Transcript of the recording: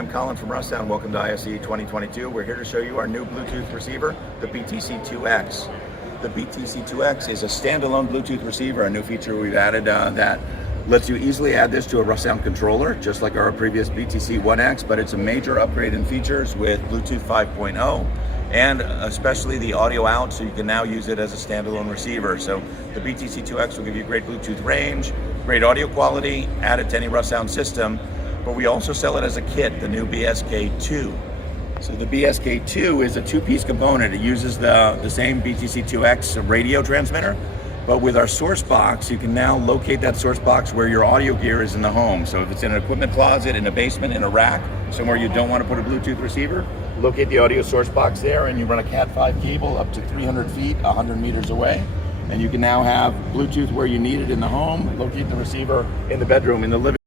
I'm Colin from Russound. Welcome to ISE 2022. We're here to show you our new Bluetooth receiver, the BTC-2X. The BTC-2X is a standalone Bluetooth receiver, a new feature we've added that lets you easily add this to a Russound controller, just like our previous BTC-1X, but it's a major upgrade in features with Bluetooth 5.0 and especially the audio out, so you can now use it as a standalone receiver. So the BTC-2X will give you great Bluetooth range, great audio quality, added to any Russound system. But we also sell it as a kit, the new BSK-2. So the BSK-2 is a two-piece component. It uses the same BTC-2X radio transmitter, but with our source box, you can now locate that source box where your audio gear is in the home. So if it's in an equipment closet, in a basement, in a rack, somewhere you don't want to put a Bluetooth receiver, locate the audio source box there, and you run a Cat5 cable up to 300 feet, 100 meters away. And you can now have Bluetooth where you need it in the home, locate the receiver in the bedroom, in the living room.